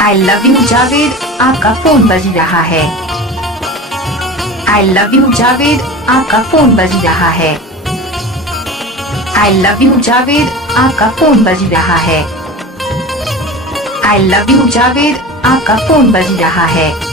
I love you Javed, आपका phone बज रहा है। आई लव यू जावेद, आपका फोन बज रहा है। आई लव यू जावेद, आपका फोन बज रहा है। आई लव यू जावेद, आपका फोन बज रहा है।